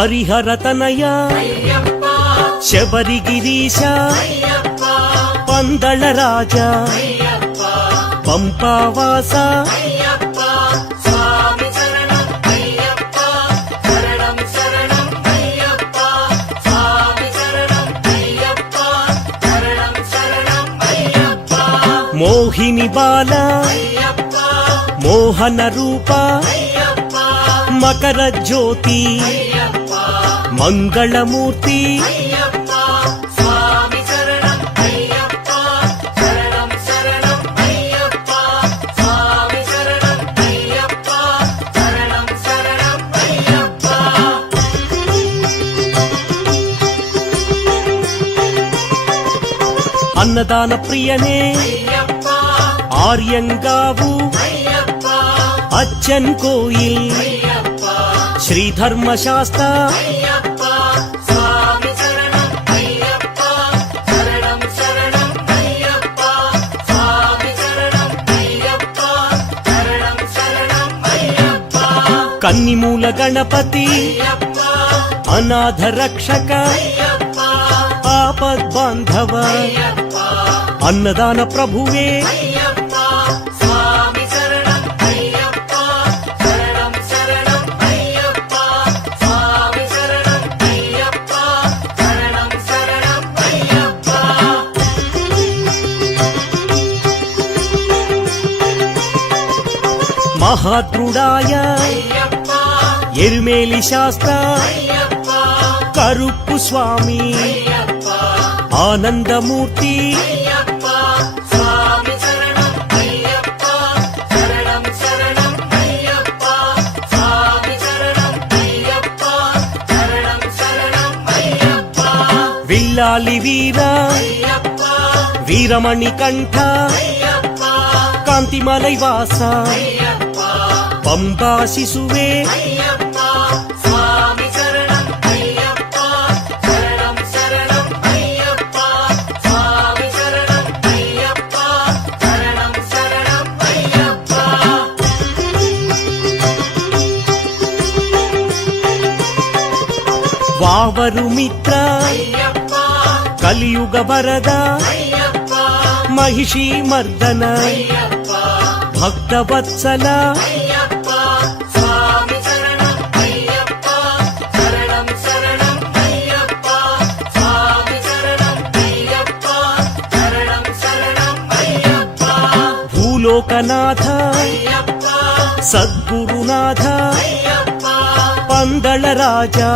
హరిహరతనయ శబరిగిరీశ పందళ రాజా పంపావాస మోహిని బాల మోహన రూప మకర జ్యోతి మంగళమూర్తి అన్నదాన ప్రియనే ఆర్యంగావు అచ్చన్ కోయిల్ శ్రీ ధర్మశాస్త్ర కన్నిమూల గణపతి అనాథ రక్షక ఆపద్బాంధవ అన్నదాన ప్రభువే మహాద్రుడాయ ఎరుమేలి శాస్త్ర కరుప్పు స్వామి ఆనందమూర్తి విల్లాలి వీర వీరమణి కంఠ కాంతిమలై వాస పంబా శిశువే వావరు మిత్ర కలియుగ వరద మహిషీ మర్దన భక్తవత్సల భూలోకనాథ సద్గురునాథ పందళ రాజా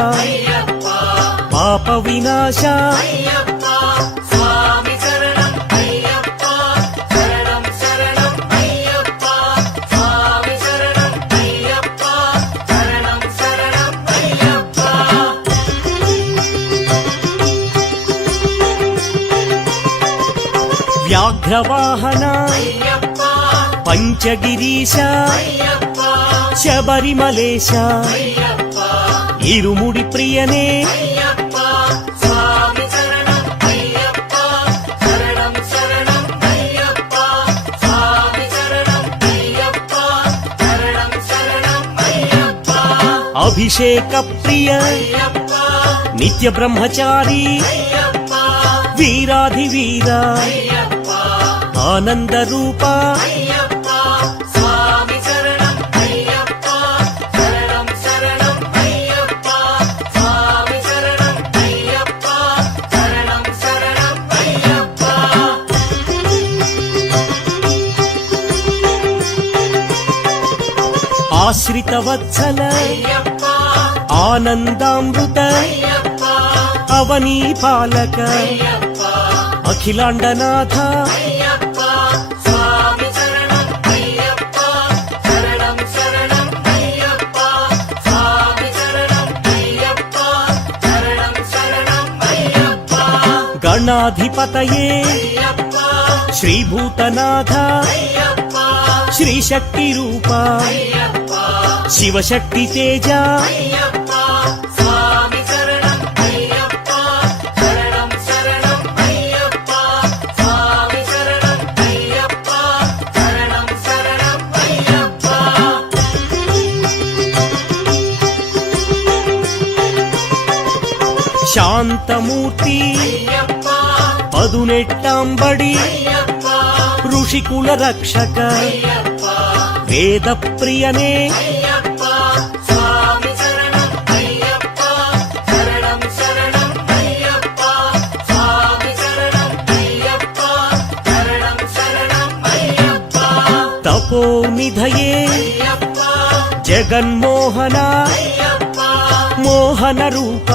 పాప వినాశ వ్యాఘ్రవాహన పంచగిరీశ శబరిమలేశ ఇరుముడి ప్రియనే అభిషేక ప్రియ నిత్య బ్రహ్మచారి వీరాధివీర ఆనంద రూప ఆశ్రిత వత్సల ఆనందామృత అవనీ పాలక అఖిలాండనాథ గణాధిపతయే శ్రీభూతనాథ శ్రీశక్తి రూప శివశక్తి తేజ అనంతమూర్తి పదునెట్టాంబడి ఋషికుల రక్షక వేద ప్రియనే తపోనిధయే జగన్మోహన మోహన రూప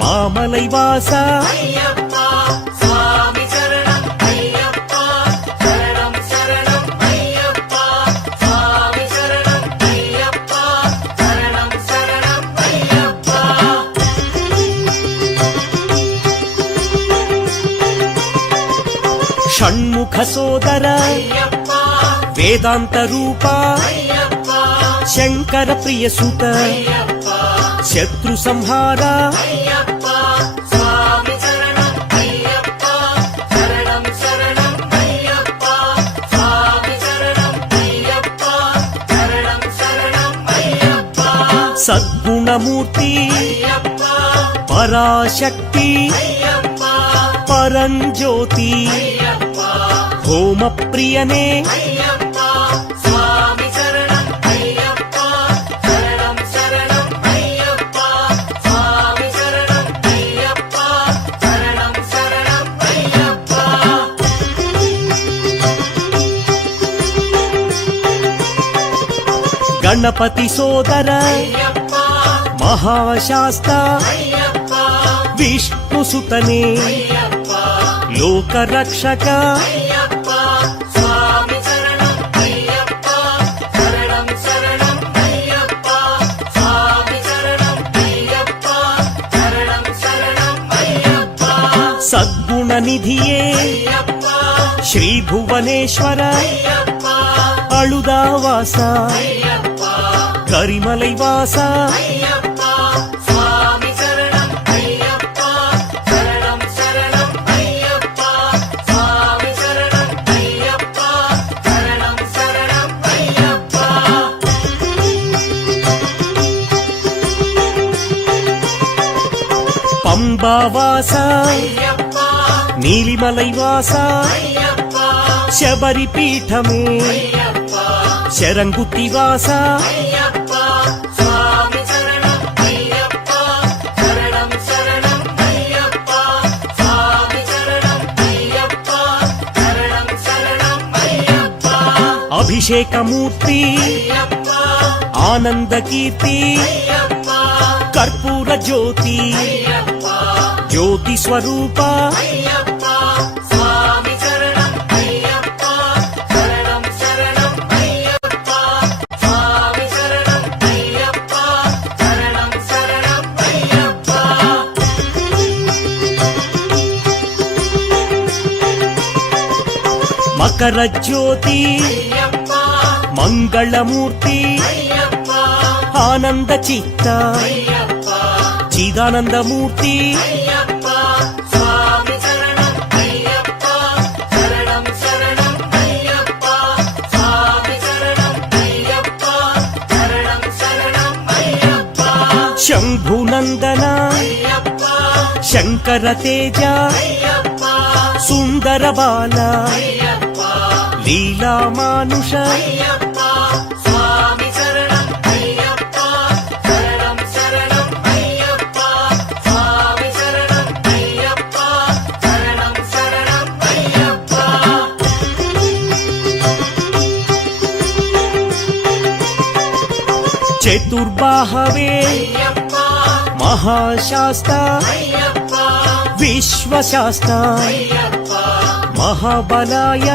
మామలైవాస షణ్ముఖ సోదర వేదాంత రూప శంకర ప్రియసుత శత్రు సంహార సద్గుణమూర్తి పరాశక్తి పరంజ్యోతి హోమ ప్రియనే గణపతి సోదర మహాశాస్త విష్ణుసుతనే లోకరక్షక సద్గుణనిధియే శ్రీ భువనేశ్వర అళుదావాస కరిమలైవాస పంబావాస నీలిమలైవాస శబరిపీఠమే శరంగుత్తివాస అభిషేకమూర్తి ఆనందకీర్తి కర్పూర జ్యోతి జ్యోతి స్వరూప మకర జ్యోతి మంగళమూర్తి ఆనంద చిత్త చిదానందమూర్తి శంభునందన శంకర తేజ సుందర బాల లీలా మానుష చతుర్బాహవే మహాశాస్త విశ్వశాస్త మహాబలాయ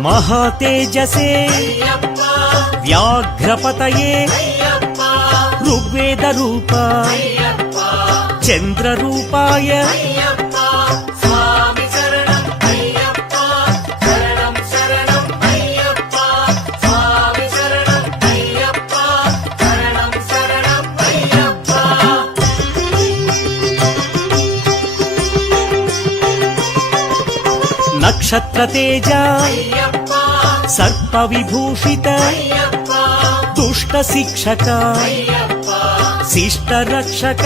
మహాతేజసే వ్యాఘ్రపతయే ఋగ్వేద రూప చంద్ర రూపాయ నక్షత్ర తేజ సర్ప విభూషిత దుష్ట శిక్షక శిష్ట రక్షక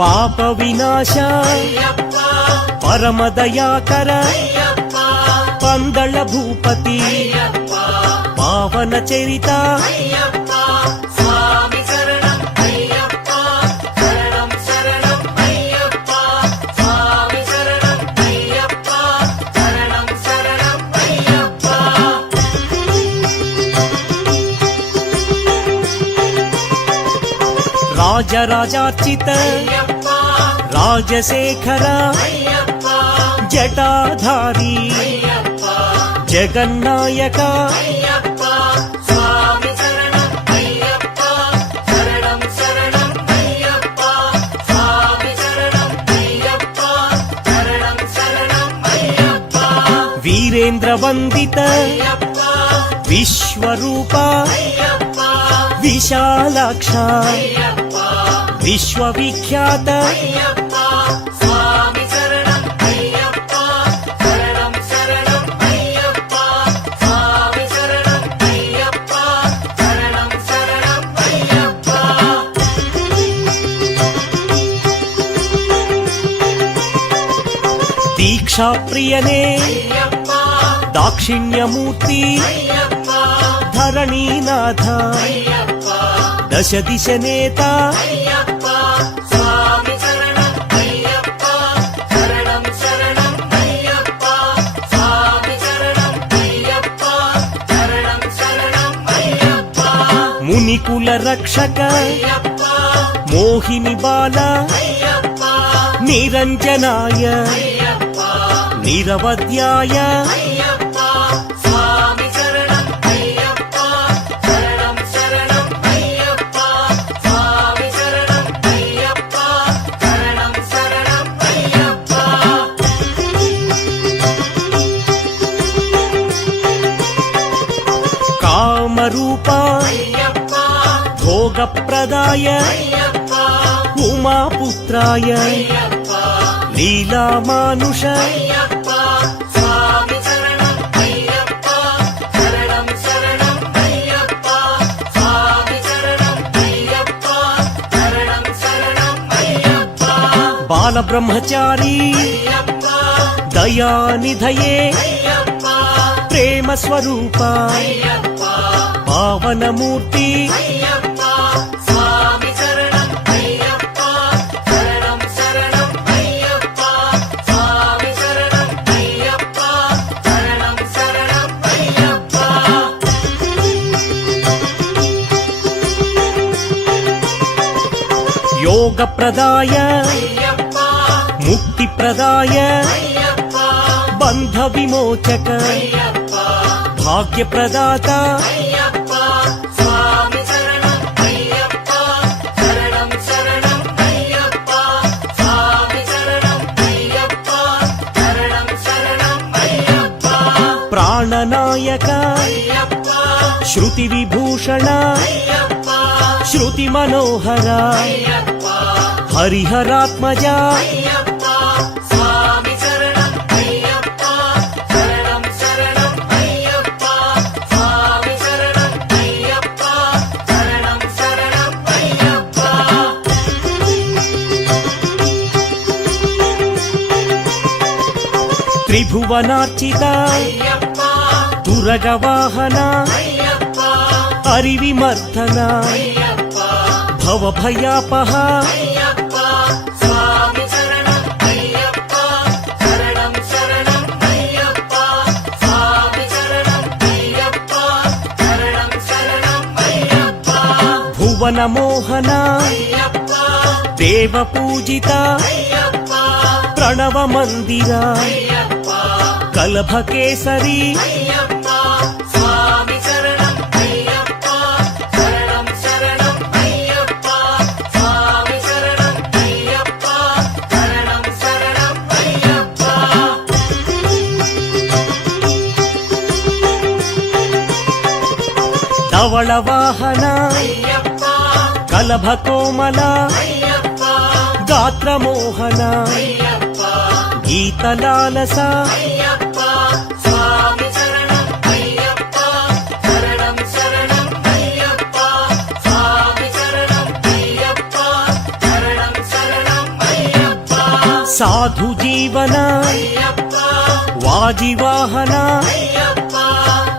పాప వినాశ పరమ దయాకర పందళ భూపతి పావన చరిత రాజరాజార్చిత రాజశేఖర జటాధారి జగన్నాయక వీరేంద్ర వందిత విశ్వరూప విశాలాక్ష విశ్వవిఖ్యాత దీక్షా ప్రియనే దాక్షిణ్యమూర్తి ధరణీనాథ దశ దిశ నేత మునికుల రక్షక మోహిని బాల నిరంజనాయ నిరవధ్యాయ కామరూప భోగప్రదాయ ఉమాపుత్రాయ లీలామానుష బాలబ్రహ్మచారి దయానిధయే ప్రేమ స్వరూప పావనమూర్తి యోగ ప్రదాయ ముక్తి ప్రదాయ బంధ విమోచక భాగ్య ప్రదాత ప్రాణనాయక శ్రుతి విభూషణ శ్రుతి మనోహర హరిహరాత్మజ త్రిభువనార్చిత దురగవాహన హరివిమర్దన భవభయాపహ భువన మోహన దేవ పూజిత ప్రణవ మందిర కలభ కేసరి ಧವಳ ವಾಹನ ಕಲಭ ಕೋಮಲ ಗಾತ್ರ ಮೋಹನ ಗೀತಲಾಲಸ ಸಾಧು ಜೀವನ ವಾಜಿವಾಹನ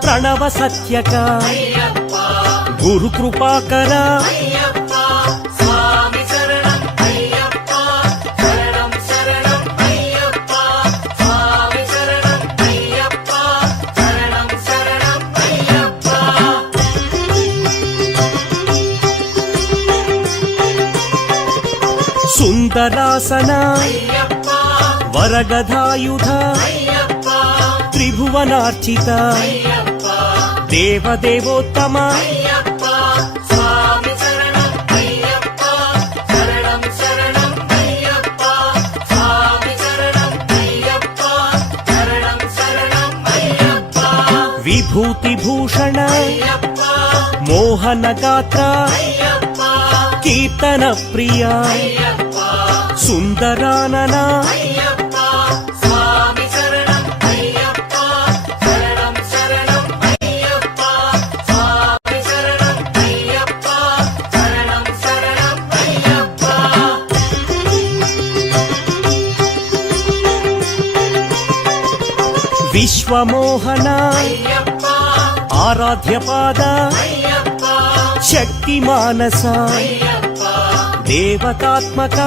ಪ್ರಣವ ಸತ್ಯಕ ಗುರು ಕೃಪಾಕರ ಸುಂದರಾಸನ ವರಗಧಾಯುಧ ತ್ರಿಭುವನಾರ್ಚಿತ ದೇವದೇವೋತ್ತಮ ವಿಭೂತಿಭೂಷಣ ಮೋಹನ ಗಾತ್ರ ಕೀರ್ತನ ಪ್ರಿಯ ಸುಂದರಾನನ ವಿಶ್ವಮೋಹನ ಆರಾಧ್ಯ ಪಾದ ಶಕ್ತಿ ಮಾನಸ ದೇವತಾತ್ಮಕ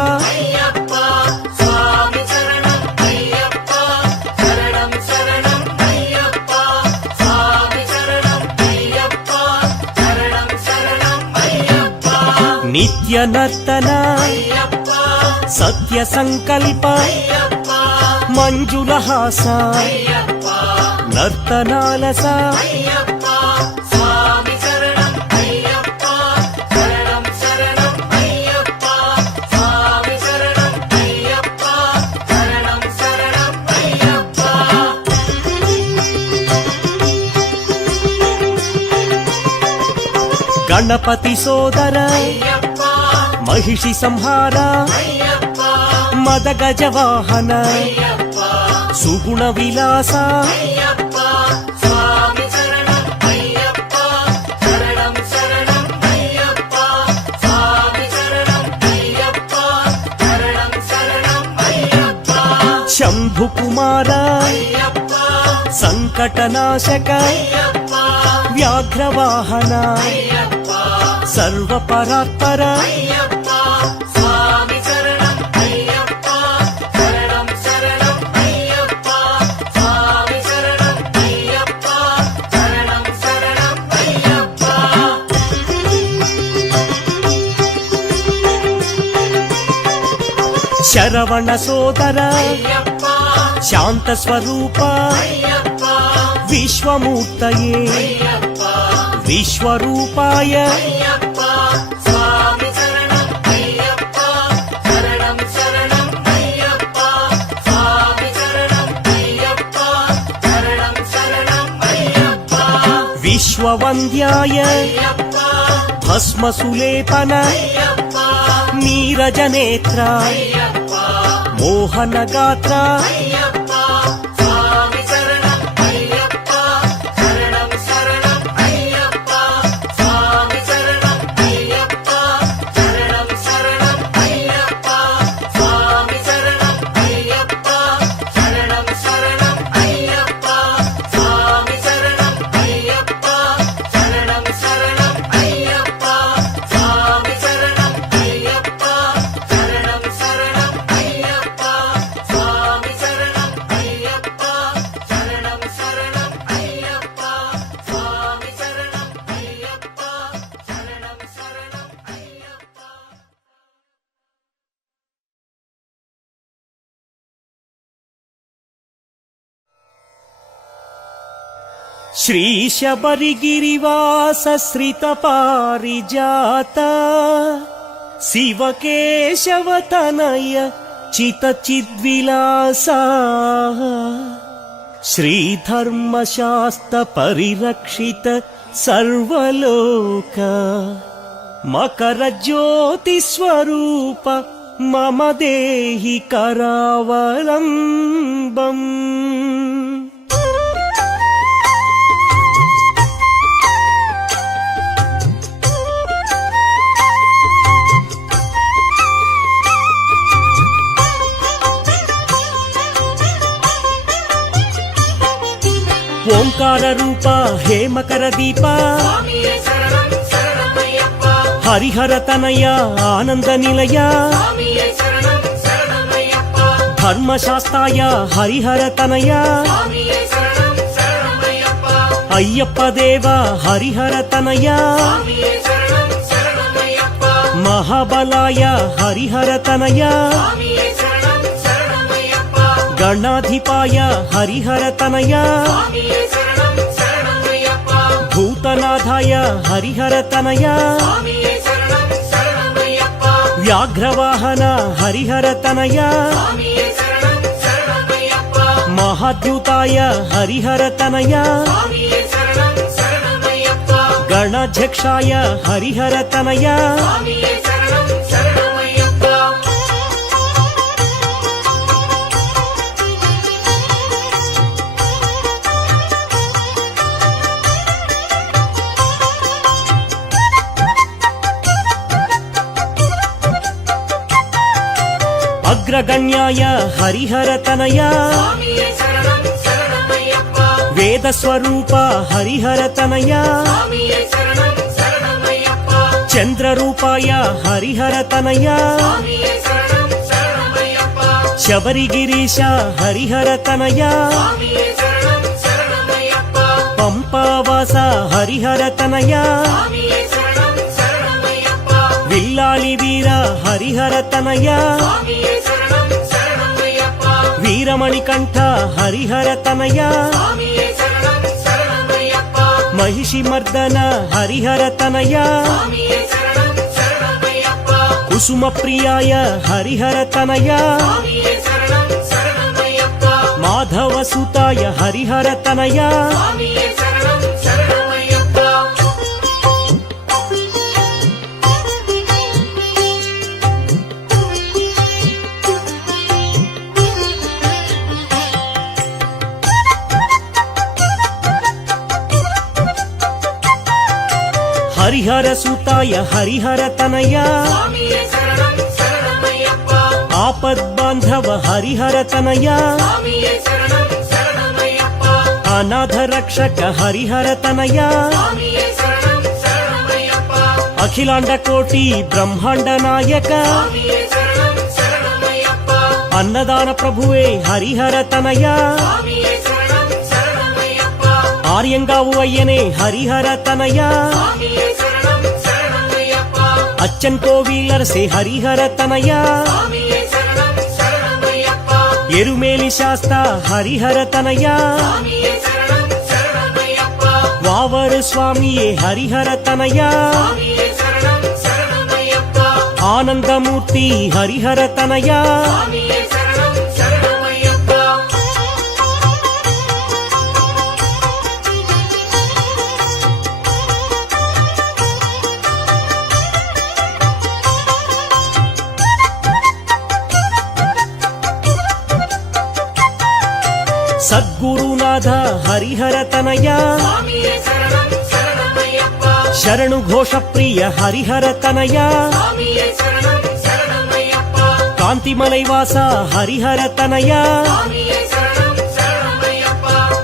ನಿತ್ಯ ನರ್ತನ ಸತ್ಯ ಸಂಕಲ್ಪ ಮಂಜುಲಹಾಸ ನರ್ತನಾಲಸ ಗಣಪತಿ ಸೋದರ ಮಹಿಷಿ ಸಂಹಾರ ಮದ ಗಜವಾಹನ ಸುಗುಣ ವಿಲಾಸ ಶಂಭು ಕುಮಾರ ಸಂಕಟನಾಶಕ ವ್ಯಾಘ್ರವಾಹನ ಸರ್ವಪರಾತ್ಪರ ಶರವಣ ಸೋದರ ಶಾಂತ ಸ್ವರೂಪ ವಿಶ್ವಮೂರ್ತಯೇ ವಿಶ್ವರೂಪಾಯ ವಿಶ್ವವಂದ್ಯಾಯ ಭಸ್ಮ ಸುಲೇಪನ ನೀರಜನೇತ್ರ ಮೋಹನ ಗಾತ್ರ ಶ್ರೀಶಬರಿಗಿರಿವಾಸ ಶ್ರಿತ ಪಾರಿಜಾತ ಶಿವಕೇಶವತನಯ ಚಿತ ಚಿದ್ವಿಲಾಸ ಶ್ರೀಧರ್ಮಶಾಸ್ತ್ರ ಪರಿರಕ್ಷಿತ సర్వలోక మకర జ్యోతి స్వరూప మమ దేహి కరావలంబం. ఓంకార రూప హే మకర దీప హరిహర తనయ ఆనంద నిలయ ధర్మశాస్త్రాయ హరిహర తనయ అయ్యప్ప దేవ హరిహర తనయ మహాబలాయ హరిహర తనయ గణాధిపాయ హరిహర తనయ భూతనాథాయ హరిహర తనయ వ్యాఘ్రవాహన హరిహర తనయ మహాద్యుతాయ హరిహర తనయ గణాధ్యక్షాయ హరిహర తనయ అగ్రగణ్యాయ హరిహర తనయ వేదస్వరూప హరిహర తనయ చంద్రరూపాయ హరిహర తనయ శబరిగిరీశ హరిహర తనయ పంపావాస హరిహర తనయ విల్లాలి వీర హరిహర తనయ వీరమణికంఠ హరిహర తనయ మహిషి మర్దన హరిహర తనయ కుసుమ ప్రియాయ హరిహర తనయ మాధవ సుతాయ హరిహర తనయ హరిహర సుతాయ హరిహర తనయ ఆపద్బాంధవ హరిహర తనయ అనాథ రక్షక హరిహర తనయ అఖిలాండ కోటి బ్రహ్మాండ నాయక అన్నదాన ప్రభువే హరిహర తనయ ఆర్యంగావు అయ్యనే హరిహర తనయ అచ్చన్ కోవిలర్సే హరిహర తనయ ఎరుమేలి శాస్త హరిహర తనయ వావరు స్వామియే హరిహర తనయ ఆనందమూర్తి హరిహర తనయ సద్గురునాథ హరిహర తనయ శరణు ఘోష ప్రియ హరిహర తనయ కాంతిమలైవాస హరిహర తనయ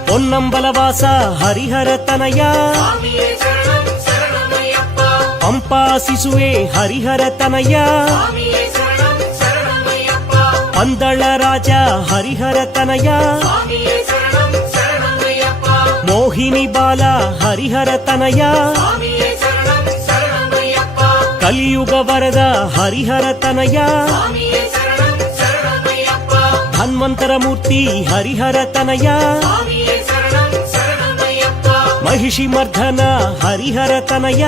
పొన్నంబలవాస హరిహర తనయ పంపా శిశువే హరిహర తనయ పందళ రాజ హరిహర తనయ మోహిని బాల హరిహర తనయ కలియుగ వరద హరిహర తనయ ధన్వంతరమూర్తి హరిహర తనయ మహిషి మర్దన హరిహర తనయ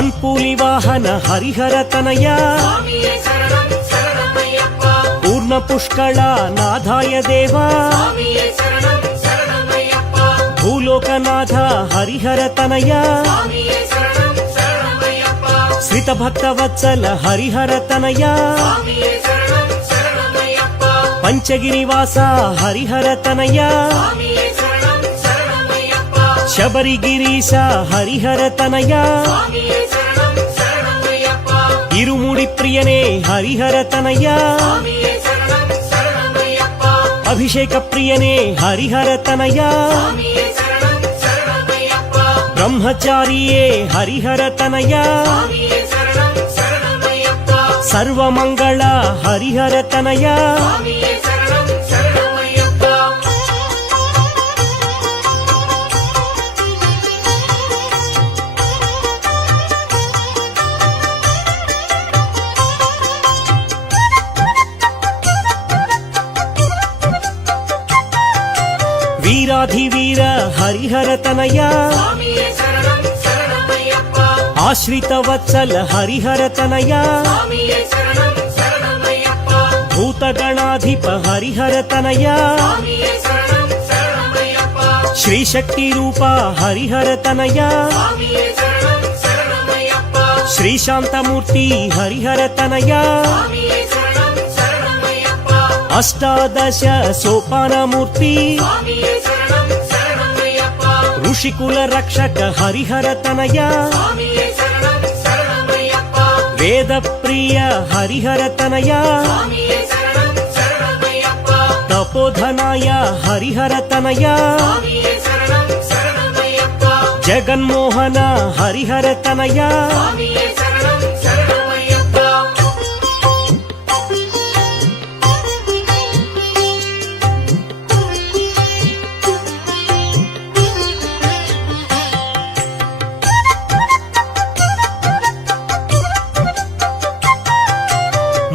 ಪನ್ಪೂಲಿ ವಾಹನ ಹರಿಹರ ತನಯ ಸ್ವಾಮಿಯೇ ಶರಣಂ ಶರಣಮಯ್ಯಪ್ಪ ಪೂರ್ಣ ಪುಷ್ಕಳ ನಾಧಾಯ ದೇವ ಸ್ವಾಮಿಯೇ ಶರಣಂ ಶರಣಮಯ್ಯಪ್ಪ ಭೂಲೋಕನಾಥ ಹರಿಹರ ತನಯ ಸ್ವಾಮಿಯೇ ಶರಣಂ ಶರಣಮಯ್ಯಪ್ಪ ಶ್ರಿತ ಭಕ್ತ ವತ್ಸಲ ಹರಿಹರ ತನಯ ಸ್ವಾಮಿಯೇ ಶರಣಂ ಶರಣಮಯ್ಯಪ್ಪ ಪಂಚಗಿರಿವಾಸ ಹರಿಹರ ತನಯ ಸ್ವಾಮಿಯೇ ಶರಣಂ ಶರಣಮಯ್ಯಪ್ಪ ಶಬರಿಗಿರೀಶ ಹರಿಹರ ತನಯ ಸ್ವಾಮಿಯೇ ಶರಣಂ ಶರಣಮಯ್ಯಪ್ಪ ಇರುಮುಡಿ ಪ್ರಿಯನೇ ಹರಿಹರ ತನಯ ಸ್ವಾಮಿಯೇ ಶರಣಂ ಶರಣಮಯ್ಯಪ್ಪ ಅಭಿಷೇಕ ಪ್ರಿಯನೇ ಹರಿಹರ ತನಯ ಸ್ವಾಮಿಯೇ ಶರಣಂ ಶರಣಮಯ್ಯಪ್ಪ ಬ್ರಹ್ಮಚಾರಿಯೇ ಹರಿಹರ ತನಯ ಸ್ವಾಮಿಯೇ ಶರಣಂ ಶರಣಮಯ್ಯಪ್ಪ ಸರ್ವಮಂಗಳ ಹರಿಹರ ತನಯ ಸ್ವಾಮಿಯೇ ಶರಣಂ ಶರಣಮಯ್ಯಪ್ಪ ವೀರಾಧಿವೀರ ಹರಿಹರ ತನಯ ಸ್ವಾಮಿಯೇ ಶರಣಂ ಶರಣಮಯ್ಯಪ್ಪ ಆಶ್ರಿತ ವತ್ಸಲ ಹರಿಹರ ತನಯ ಸ್ವಾಮಿಯೇ ಶರಣಂ ಶರಣಮಯ್ಯಪ್ಪ ಭೂತಗಣಾಧಿಪ ಹರಿಹರ ತನಯ ಸ್ವಾಮಿಯೇ ಶರಣಂ ಶರಣಮಯ್ಯಪ್ಪ ಶ್ರೀಶಕ್ತಿ ರೂಪ ಹರಿಹರ ತನಯ ಸ್ವಾಮಿಯೇ ಶರಣಂ ಶರಣಮಯ್ಯಪ್ಪ ಶ್ರೀಶಾಂತಮೂರ್ತಿ ಹರಿಹರ ತನಯ ಸ್ವಾಮಿಯೇ ಶರಣಂ ಶರಣಮಯ್ಯಪ್ಪ ಅಷ್ಟಾದಶ ಸೋಪಾನ ಮೂರ್ತಿ ಸ್ವಾಮಿಯೇ ಶರಣಂ ಶರಣಮಯ್ಯಪ್ಪ ಋಷಿಕುಲ ರಕ್ಷಕ ಹರಿಹರ ತನಯ ಸ್ವಾಮಿಯೇ ಶರಣಂ ಶರಣಮಯ್ಯಪ್ಪ ವೇದ ಪ್ರಿಯ ಹರಿಹರ ತನಯ ಸ್ವಾಮಿಯೇ ಶರಣಂ ಶರಣಮಯ್ಯಪ್ಪ ತಪೋಧನಾಯ ಹರಿಹರ ತನಯ ಸ್ವಾಮಿಯೇ ಶರಣಂ ಶರಣಮಯ್ಯಪ್ಪ ಜಗನ್ಮೋಹನ ಹರಿಹರ ತನಯ ಸ್ವಾಮಿಯೇ ಶರಣಂ ಶರಣಮಯ್ಯಪ್ಪ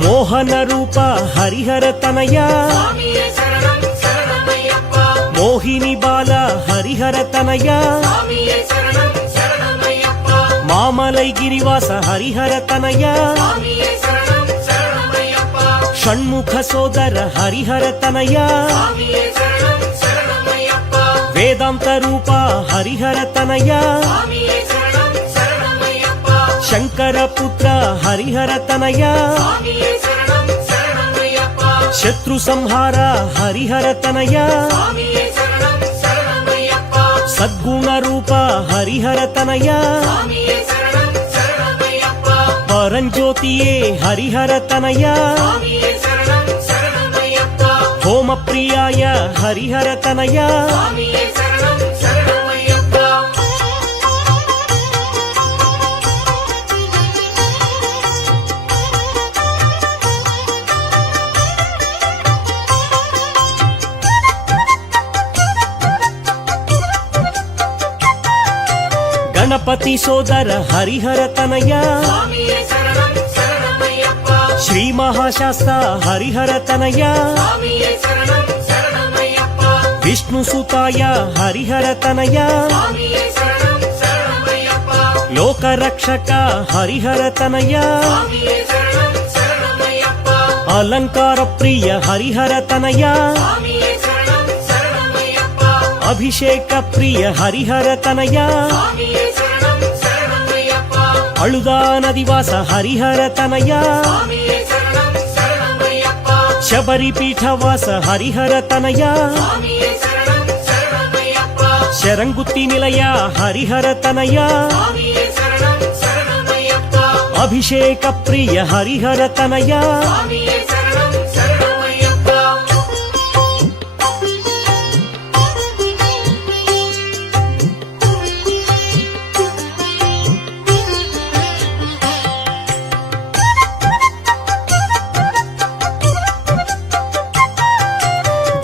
ಮೋಹನ ರೂಪ ಹರಿಹರ ತನಯ ಸ್ವಾಮಿಯೇ ಶರಣಂ ಶರಣಮಯ್ಯಪ್ಪ ಮೋಹಿನಿ ಬಾಲ ಹರಿಹರ ತನಯ ಸ್ವಾಮಿಯೇ ಶರಣಂ ಶರಣಮಯ್ಯಪ್ಪ ಮಾಮಲೈ ಗಿರಿವಾಸ ಹರಿಹರ ತನಯ ಸ್ವಾಮಿಯೇ ಶರಣಂ ಶರಣಮಯ್ಯಪ್ಪ ಷಣ್ಮುಖ ಸೋದರ ಹರಿಹರ ತನಯ ಸ್ವಾಮಿಯೇ ಶರಣಂ ಶರಣಮಯ್ಯಪ್ಪ ವೇದಾಂತ ರೂಪ ಹರಿಹರ ತನಯ ಸ್ವಾಮಿಯೇ ಶರಣಂ ಶರಣಮಯ್ಯಪ್ಪ ಶಂಕರ ಪುತ್ರ ಹರಿಹರ ತನಯ ಸ್ವಾಮಿಯೇ ಶರಣಂ ಶರಣಮಯ್ಯಪ್ಪ ಶತ್ರು ಸಂಹಾರ ಹರಿಹರ ತನಯ ಸ್ವಾಮಿಯೇ ಶರಣಂ ಶರಣಮಯ್ಯಪ್ಪ ಸದ್ಗುಣ ರೂಪ ಹರಿಹರ ತನಯ ಸ್ವಾಮಿಯೇ ಶರಣಂ ಶರಣಮಯ್ಯಪ್ಪ ಪರಂಜ್ಯೋತಿಯೇ ಹರಿಹರ ತನಯ ಸ್ವಾಮಿಯೇ ಶರಣಂ ಶರಣಮಯ್ಯಪ್ಪ ಹೋಮ ಪ್ರಿಯಾಯ ಹರಿಹರ ತನಯ ಸ್ವಾಮಿಯೇ ಶರಣಂ ಶರಣಮಯ್ಯಪ್ಪ ಗಣಪತಿ ಸೋದರ ಹರಿಹರ ತನಯ ಸ್ವಾಮಿಯೇ ಶರಣಂ ಶರಣಮಯ್ಯಪ್ಪ ಶ್ರೀ ಮಹಾಶಾಸ್ತ್ರ ಹರಿಹರ ತನಯ ಸ್ವಾಮಿಯೇ ಶರಣಂ ಶರಣಮಯ್ಯಪ್ಪ ವಿಷ್ಣು ಸುತಾಯ ಹರಿಹರ ತನಯ ಸ್ವಾಮಿಯೇ ಶರಣಂ ಶರಣಮಯ್ಯಪ್ಪ ಲೋಕ ರಕ್ಷಕ ಹರಿಹರ ತನಯ ಸ್ವಾಮಿಯೇ ಶರಣಂ ಶರಣಮಯ್ಯಪ್ಪ ಅಲಂಕಾರ ಪ್ರಿಯ ಹರಿಹರ ತನಯ ಸ್ವಾಮಿಯೇ ಶರಣಂ ಶರಣಮಯ್ಯಪ್ಪ ಅಭಿಷೇಕ ಪ್ರಿಯ ಹರಿಹರ ತನಯ ಸ್ವಾಮಿಯೇ ಶರಣಂ ಶರಣಮಯ್ಯಪ್ಪ ಅಳುದಾನ ದಿವಾಸ ಹರಿಹರ ತನಯ ಸ್ವಾಮಿಯೇ ಶರಣಂ ಶರಣಮಯ್ಯಪ್ಪ ಶಬರಿ ಪೀಠವಾಸ ಹರಿಹರ ತನಯ ಸ್ವಾಮಿಯೇ ಶರಣಂ ಶರಣಮಯ್ಯಪ್ಪ ಶರಂಗುತ್ತಿ ನಿಲಯ ಹರಿಹರ ತನಯ ಸ್ವಾಮಿಯೇ ಶರಣಂ ಶರಣಮಯ್ಯಪ್ಪ ಅಭಿಷೇಕ ಪ್ರಿಯ ಹರಿಹರ ತನಯ ಸ್ವಾಮಿಯೇ ಶರಣಂ ಶರಣಮಯ್ಯಪ್ಪ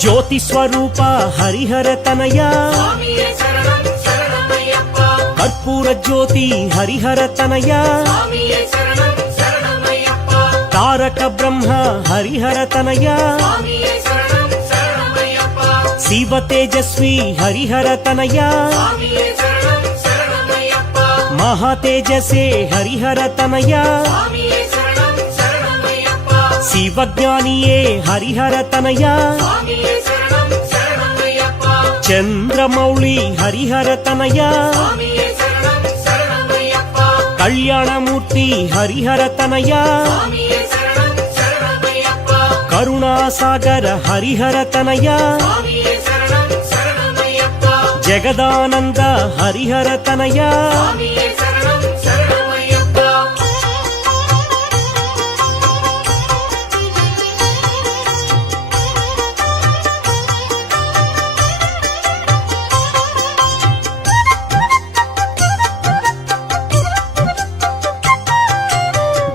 ಜ್ಯೋತಿ ಸ್ವರೂಪ ಹರಿಹರ ತನಯ ಸ್ವಾಮಿಯೇ ಶರಣಂ ಶರಣಮಯ್ಯಪ್ಪ ಕರ್ಪೂರ ಜ್ಯೋತಿ ಹರಿಹರ ತನಯ ಸ್ವಾಮಿಯೇ ಶರಣಂ ಶರಣಮಯ್ಯಪ್ಪ ತಾರಕ ಬ್ರಹ್ಮ ಹರಿಹರ ತನಯ ಸ್ವಾಮಿಯೇ ಶರಣಂ ಶರಣಮಯ್ಯಪ್ಪ ಶಿವ ತೇಜಸ್ವಿ ಹರಿಹರ ತನಯ ಸ್ವಾಮಿಯೇ ಶರಣಂ ಶರಣಮಯ್ಯಪ್ಪ మహాతేజసే హరిహర తనయ స్వామియే శరణం శరణమయ్యప్ప శివజ్ఞానియే హరిహర తనయ స్వామియే శరణం శరణమయ్యప్ప చంద్రమౌళి హరిహర తనయ స్వామియే శరణం శరణమయ్యప్ప కళ్యాణమూర్తి హరిహర తనయ స్వామియే శరణం శరణమయ్యప్ప కరుణాసాగర హరిహర తనయ స్వామియే శరణం శరణమయ్యప్ప జగదానంద హరిహర తనయ స్వామియే శరణం శరణమయ్యప్ప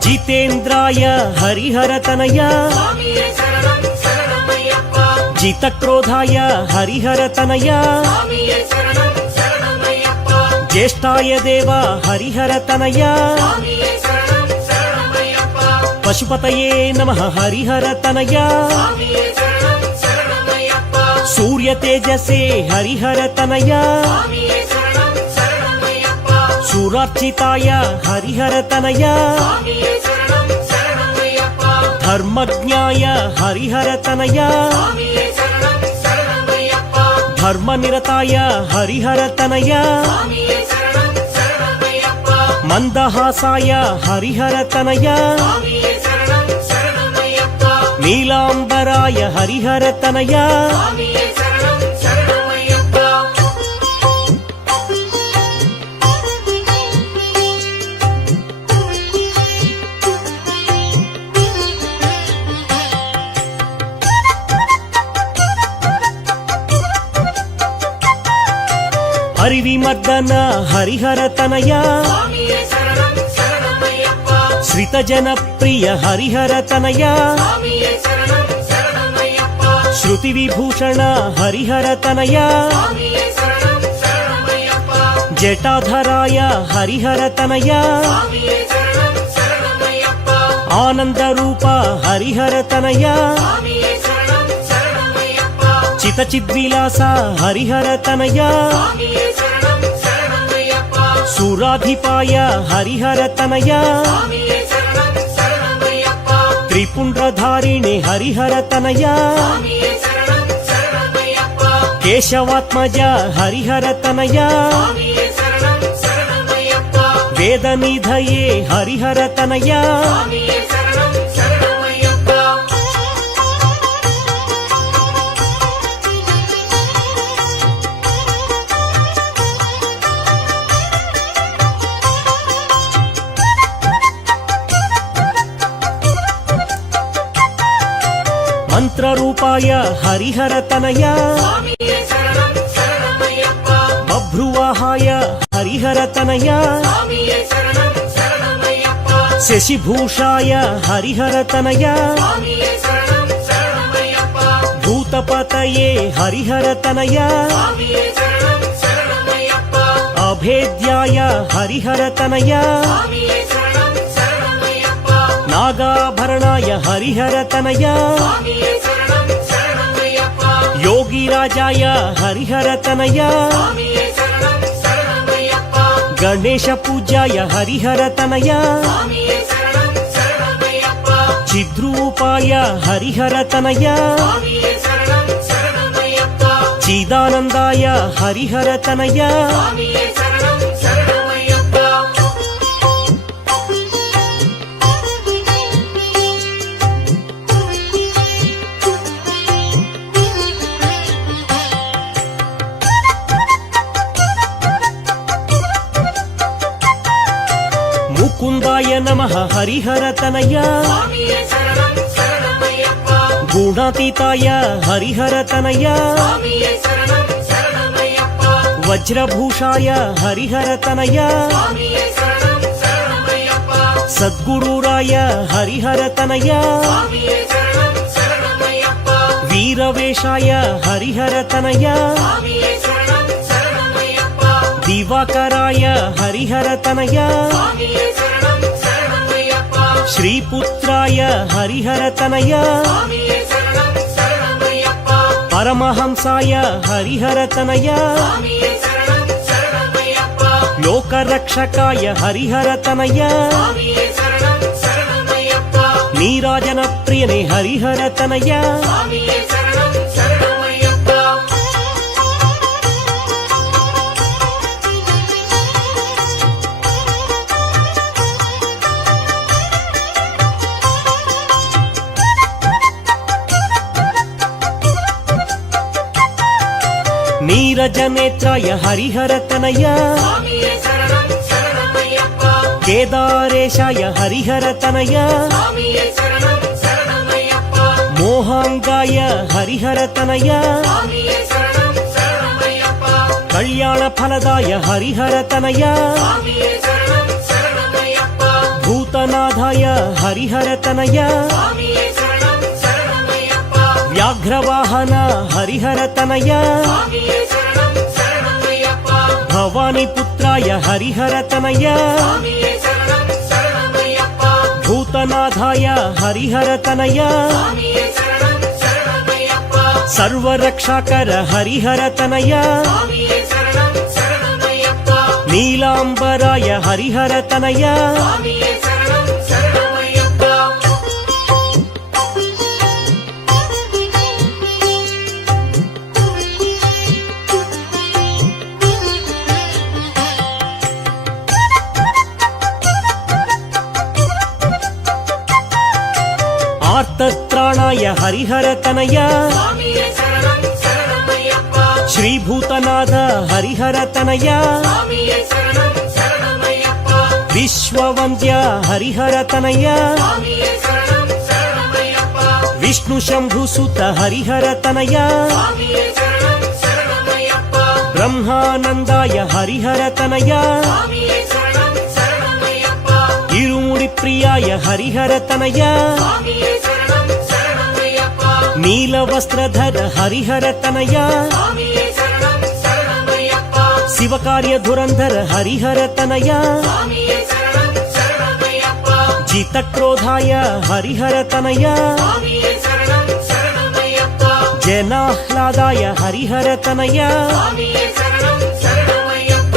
జితేంద్రాయ హరిహర తనయ స్వామియే శరణం శరణమయ్యప్ప జితక్రోధాయ హరిహర తనయ స్వామియే శరణం శరణమయ్యప్ప జ్యేష్ఠాయ దేవ హరిహర తనయ స్వామియే శరణం శరణమయ్యప్ప పశుపతయే నమః హరిహర తనయ స్వామియే శరణం శరణమయ్యప్ప సూర్య తేజసే హరిహర తనయ స్వామియే శరణం శరణమయ్యప్ప సురార్చితాయ హరిహర తనయ స్వామియే శరణం శరణమయ్యప్ప ధర్మజ్ఞాయ హరిహర తనయ స్వామియే శరణం శరణమయ్యప్ప ధర్మనిరతాయ హరిహర తనయ స్వామియే శరణం శరణమయ్యప్ప మందహాసాయ హరిహర తనయ స్వామియే శరణం శరణమయ్యప్ప నీలాంబరాయ హరిహర తనయ స్వామియే శరణం శరణమయ్యప్ప హరివిమర్దన హరిహర తనయ స్వామియే శరణం శరణమయ్యప్ప శ్రితజన ప్రియ హరిహర తనయ స్వామియే శరణం శరణమయ్యప్ప శృతి విభూషణ హరిహర తనయ స్వామియే శరణం శరణమయ్యప్ప జటాధరాయ హరిహర తనయ స్వామియే శరణం శరణమయ్యప్ప ఆనంద రూప హరిహర తనయ స్వామియే శరణం శరణమయ్యప్ప చిత చిద్విలాస హరిహర తనయ స్వామియే శరణం శరణమయ్యప్ప సురాధిపాయ హరిహర తనయ స్వామియే శరణం శరణమయ్యప్ప త్రిపుండ్రధారిణి హరిహర తనయ స్వామియే శరణం శరణమయ్యప్ప కేశవాత్మజ హరిహర తనయ స్వామియే శరణం శరణమయ్యప్ప వేదనిధయే హరిహర తనయ స్వామియే శరణం శరణమయ్యప్ప మంత్రరూపాయ హరిహర తనయ స్వామియే శరణం శరణమయ్యప్ప బభ్రువాహాయ హరిహర తనయ స్వామియే శరణం శరణమయ్యప్ప శశిభూషాయ హరిహర తనయ స్వామియే శరణం శరణమయ్యప్ప భూతపతయే హరిహర తనయ స్వామియే శరణం శరణమయ్యప్ప అభేద్యాయ హరిహర తనయ స్వామియే శరణం శరణమయ్యప్ప నాగాభరణాయ హరిహర తనయ స్వామియే శరణం శరణమయ్యప్ప యోగిరాజాయ హరిహర తనయ స్వామియే శరణం శరణమయ్యప్ప గణేశ పూజ్యాయ హరిహర తనయ స్వామియే శరణం శరణమయ్యప్ప చిద్రూపాయ హరిహర తనయ స్వామియే శరణం శరణమయ్యప్ప చిదానందాయ హరిహర తనయ స్వామియే శరణం శరణమయ్యప్ప ముకుందాయ నమః హరిహర తనయ స్వామియే శరణం శరణమయ్యప్ప గుణాతీతాయ హరిహర తనయ స్వామియే శరణం శరణమయ్యప్ప వజ్రభూషాయ హరిహర తనయ స్వామియే శరణం శరణమయ్యప్ప సద్గురురాయ హరిహర తనయ స్వామియే శరణం శరణమయ్యప్ప వీరవేషాయ హరిహర తనయ స్వామియే శరణం శరణమయ్యప్ప దివాకరాయ హరిహర తనయ స్వామియే శరణం శరణమయ్యప్ప శ్రీపుత్రాయ హరిహర తనయ స్వామియే శరణం శరణమయ్యప్ప పరమహంసాయ హరిహర తనయ స్వామియే శరణం శరణమయ్యప్ప లోకరక్షకాయ హరిహర తనయ స్వామియే శరణం శరణమయ్యప్ప నీరాజన ప్రియనే హరిహర తనయ స్వామియే శరణం శరణమయ్యప్ప నీరజనేత్రాయ హరిహర తనయ స్వామియే శరణం శరణమయ్యప్ప కేదారేశాయ హరిహర తనయ స్వామియే శరణం శరణమయ్యప్ప మోహాంగాయ హరిహర తనయ స్వామియే శరణం శరణమయ్యప్ప కళ్యాణ ఫలదాయ హరిహర తనయ స్వామియే శరణం శరణమయ్యప్ప భూతనాథాయ హరిహర తనయ స్వామియే శరణం శరణమయ్యప్ప వ్యాఘ్రవాహన హరిహర తనయ స్వామియే శరణం శరణమయ్యప్ప భవాని పుత్రాయ హరిహర తనయ స్వామియే శరణం శరణమయ్యప్ప భూతనాథాయ హరిహర తనయ స్వామియే శరణం శరణమయ్యప్ప సర్వరక్షాకర హరిహర తనయ స్వామియే శరణం శరణమయ్యప్ప నీలాంబరాయ హరిహర తనయ స్వామియే శరణం శరణమయ్యప్ప ఆర్తత్రాణాయ హరిహర తనయ స్వామియే శరణం శరణమయ్యప్ప శ్రీభూతనాథ హరిహర తనయ స్వామియే శరణం శరణమయ్యప్ప విశ్వవంద్య హరిహర తనయ స్వామియే శరణం శరణమయ్యప్ప విష్ణు శంభుసుత హరిహర తనయ స్వామియే శరణం శరణమయ్యప్ప బ్రహ్మానందాయ హరిహర తనయ స్వామియే శరణం శరణమయ్యప్ప ఇరుముడి ప్రియాయ హరిహర తనయ స్వామియే శరణం శరణమయ్యప్ప నీలవస్త్రధర హరిహర తనయ స్వామియే శరణం శరణమయ్యప్ప శివకార్య ధురంధర హరిహర తనయ స్వామియే శరణం శరణమయ్యప్ప జితక్రోధాయ హరిహర తనయ స్వామియే శరణం శరణమయ్యప్ప జనాహ్లాదాయ హరిహర తనయ స్వామియే శరణం శరణమయ్యప్ప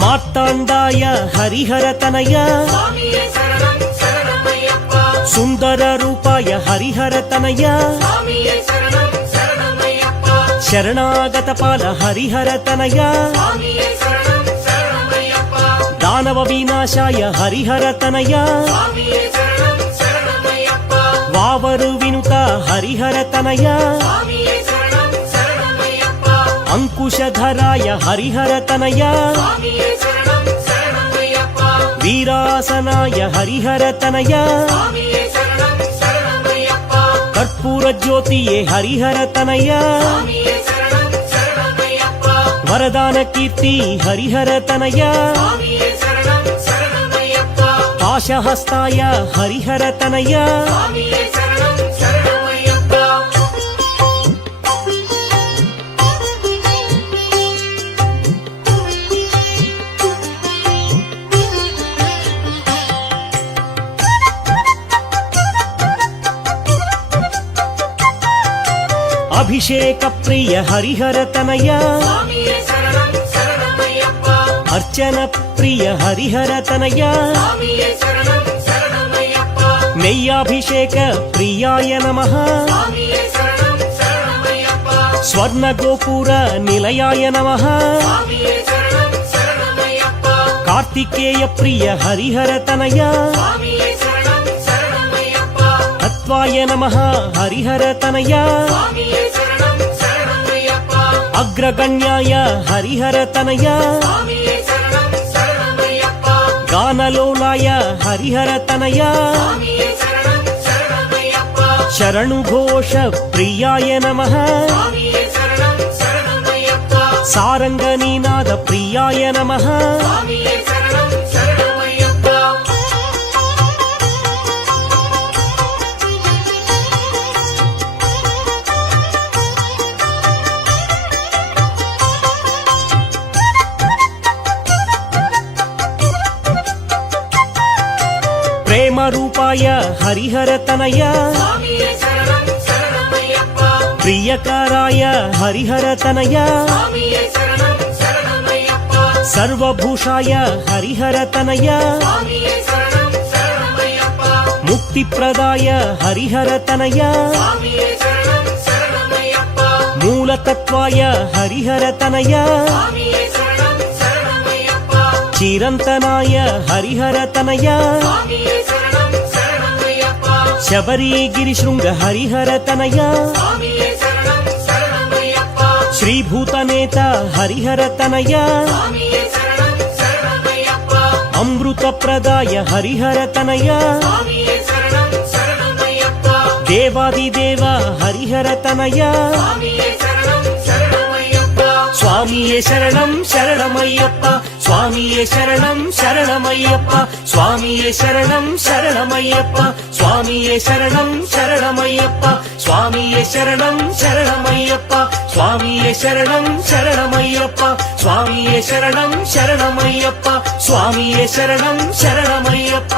మార్తాండాయ హరిహర తనయ స్వామియే శరణం శరణమయ్యప్ప సుందర రూపాయ హరిహర తనయ స్వామియే శరణం శరణమయ్యప్ప శరణాగత పాల హరిహర తనయ స్వామియే శరణం శరణమయ్యప్ప దానవ వినాశాయ హరిహర తనయ స్వామియే శరణం శరణమయ్యప్ప వావరు వినుత హరిహర తనయ స్వామియే శరణం శరణమయ్యప్ప అంకుశధరాయ హరిహర తనయ స్వామియే శరణం శరణమయ్యప్ప వీరాసనాయ హరిహర తనయ స్వామియే శరణం శరణమయ్యప్ప కర్పూర జ్యోతియే హరిహర తనయ స్వామియే శరణం శరణమయ్యప్ప వరదాన కీర్తి హరిహర తనయ స్వామియే శరణం శరణమయ్యప్ప పాశహస్తాయ హరిహర తనయ స్వామియే శరణం శరణమయ్యప్ప అభిషేక ప్రియ హరిహర తనయ స్వామియే శరణం శరణమయ్యప్ప అర్చన ప్రియ హరిహర తనయ స్వామియే శరణం శరణమయ్యప్ప నెయ్యాభిషేక ప్రియాయ నమః స్వామియే శరణం శరణమయ్యప్ప స్వర్ణ గోపుర నిలయాయ నమః స్వామియే శరణం శరణమయ్యప్ప కార్తికేయ ప్రియ హరిహర తనయ స్వామియే శరణం శరణమయ్యప్ప తత్వాయ నమః హరిహర తనయ స్వామియే శరణం శరణమయ్యప్ప అగ్రగణ్యాయ హరిహర తనయ స్వామియే శరణం శరణమయ్యప్ప గానలోలాయ హరిహర తనయ స్వామియే శరణం శరణమయ్యప్ప శరణు ఘోష ప్రియాయ నమః స్వామియే శరణం శరణమయ్యప్ప సారంగనీనాద ప్రియాయ నమః స్వామియే శరణం శరణమయ్యప్ప ప్రియకారాయ హరిహర తనయ స్వామియే శరణం శరణమయ్యప్ప ప్రియకారాయ హరిహర తనయ స్వామియే శరణం శరణమయ్యప్ప సర్వభూషాయ హరిహర తనయ స్వామియే శరణం శరణమయ్యప్ప ముక్తిప్రదాయ హరిహర తనయ స్వామియే శరణం శరణమయ్యప్ప మూలతత్వాయ హరిహర తనయ స్వామియే శరణం శరణమయ్యప్ప చిరంతనాయ హరిహర తనయ స్వామియే శరణం శరణమయ్యప్ప శబరిగిరి శృంగ హరిహర తనయ స్వామియే శరణం శరణమయ్యప్ప శ్రీభూతనేత హరిహర తనయ స్వామియే శరణం శరణమయ్యప్ప అమృత ప్రదాయ హరిహర తనయ స్వామియే శరణం శరణమయ్యప్ప దేవాదిదేవ హరిహర తనయ స్వామియే శరణం శరణమయ్యప్ప స్వామియే శరణం శరణమయ్యప్ప స్వామియే శరణం శరణమయ్యప్ప స్వామియే శరణం శరణమయ్యప్ప స్వామియే శరణం శరణమయ్యప్ప స్వామియే శరణం శరణమయ్యప్ప స్వామియే శరణం శరణమయ్యప్ప స్వామియే శరణం శరణమయ్యప్ప స్వామియే శరణం శరణమయ్యప్ప